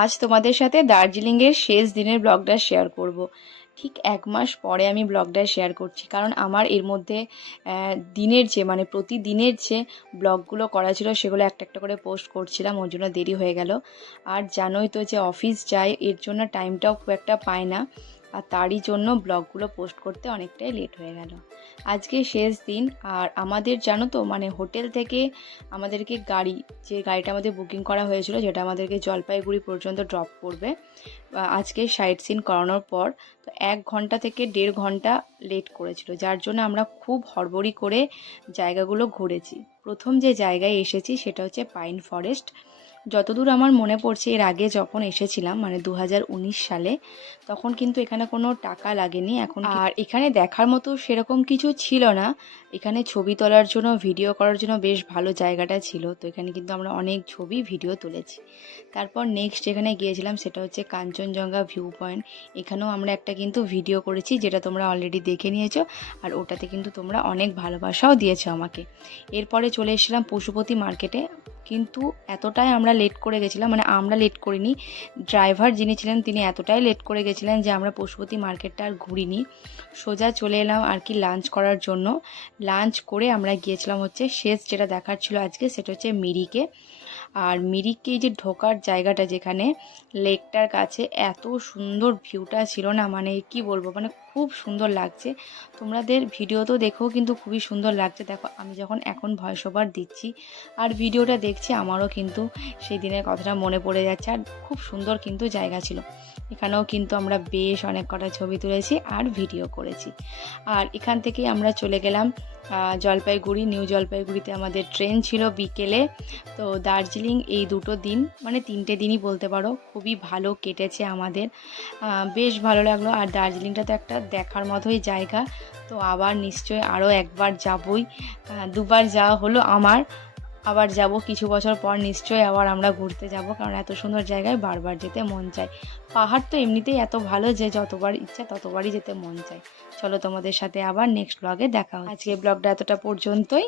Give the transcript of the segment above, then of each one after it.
আজ তোমাদের সাথে দার্জিলিংয়ের শেষ দিনের ব্লগটা শেয়ার করব। ঠিক 1 মাস পরে আমি ব্লগটা শেয়ার করছি, কারণ আমার এর মধ্যে দিনের যে মানে প্রতিদিনের যে ব্লগগুলো করা ছিল সেগুলো একটা একটা করে পোস্ট করছিলাম, ওর জন্য দেরি হয়ে গেল। আর জানোই তো যে অফিস যাই, এর জন্য টাইমটাও খুব একটা পাই না, আর তারই জন্য ব্লগগুলো পোস্ট করতে অনেকটাই লেট হয়ে গেল। আজকে শেষ দিন, আর আমাদের জানো তো মানে হোটেল থেকে আমাদেরকে যে গাড়িটা আমাদের বুকিং করা হয়েছিল, যেটা আমাদেরকে জলপাইগুড়ি পর্যন্ত ড্রপ করবে আজকে সাইট সিন করানোর পর, তো 1 ঘন্টা থেকে 1.5 ঘন্টা লেট করেছিল, যার জন্য আমরা খুব হড়বড়ি করে জায়গাগুলো ঘুরেছি। প্রথম যে জায়গায় এসেছি সেটা হচ্ছে পাইন ফরেস্ট। যতদূর আমার মনে পড়ছে, এর আগে যখন এসেছিলাম মানে 2019 সালে, তখন কিন্তু এখানে কোনো টাকা লাগেনি। এখন আর এখানে দেখার মতো সেরকম কিছু ছিল না। এখানে ছবি তোলার জন্য, ভিডিও করার জন্য বেশ ভালো জায়গাটা ছিল, তো এখানে কিন্তু আমরা অনেক ছবি ভিডিও তুলেছি। তারপর নেক্সট যেখানে গিয়েছিলাম সেটা হচ্ছে কাঞ্চনজঙ্ঘা ভিউ পয়েন্ট। এখানেও আমরা একটা কিন্তু ভিডিও করেছি, যেটা তোমরা অলরেডি দেখে নিয়েছো, আর ওটাতে কিন্তু তোমরা অনেক ভালোবাসাও দিয়েছো আমাকে। এরপরে চলে এসেছিলাম পশুপতি মার্কেটে, কিন্তু এতটাই আমরা লেট করে গেছিলাম, মানে আমরা লেট করিনি, ড্রাইভার যিনি ছিলেন তিনি এতটাই লেট করে গেছিলেন যে আমরা পশুপতি মার্কেটটা আর ঘুরিনি। সোজা চলে এলাম আর কি লাঞ্চ করার জন্য। লাঞ্চ করে আমরা গিয়েছিলাম হচ্ছে শেষ যেটা দেখার ছিল আজকে, সেটা হচ্ছে মিরিকে। আর মিরিকে যে ঢোকার জায়গাটা, যেখানে লেকটার কাছে এত সুন্দর ভিউটা ছিল না, মানে কি বলবো, মানে খুব সুন্দর লাগছে। তোমাদের ভিডিওতেও দেখো কিন্তু খুবই সুন্দর লাগছে। দেখো আমি যখন এখন ভয়েস ওভার দিচ্ছি আর ভিডিওটা দেখছি, আমারও কিন্তু সেই দিনের কথাটা মনে পড়ে যাচ্ছে। আর খুব সুন্দর কিন্তু জায়গা ছিল। এখানেও কিন্তু আমরা বেশ অনেক কটা ছবি তুলেছি আর ভিডিও করেছি। আর এখান থেকেই আমরা চলে গেলাম জলপাইগুড়ি। নিউ জলপাইগুড়িতে আমাদের ট্রেন ছিল বিকেলে। তো দার্জিলিং এই দুটো দিন, মানে 3টে দিনই বলতে পারো, খুবই ভালো কেটেছে আমাদের। বেশ ভালো লাগলো। আর দার্জিলিংটা তো একটা দেখার মতোই জায়গা, তো আবার নিশ্চয়ই আরও একবার যাবই। 2বার যাওয়া হলো আমার, আবার যাব কিছু বছর পর, নিশ্চয়ই আবার আমরা ঘুরতে যাব, কারণ এত সুন্দর জায়গায় বারবার যেতে মন চায়। পাহাড় তো এমনিতেই এত ভালো যে যতবার ইচ্ছা ততবারই যেতে মন চায়। চলো তোমাদের সাথে আবার নেক্সট ব্লগে দেখা হচ্ছে। আজকে ব্লগটা এতটা পর্যন্তই,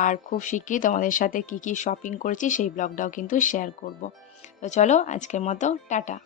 আর খুব শিগগিরই তোমাদের সাথে কি কি শপিং করেছি সেই ব্লগটাও কিন্তু শেয়ার করব। তো চলো আজকের মতো টাটা।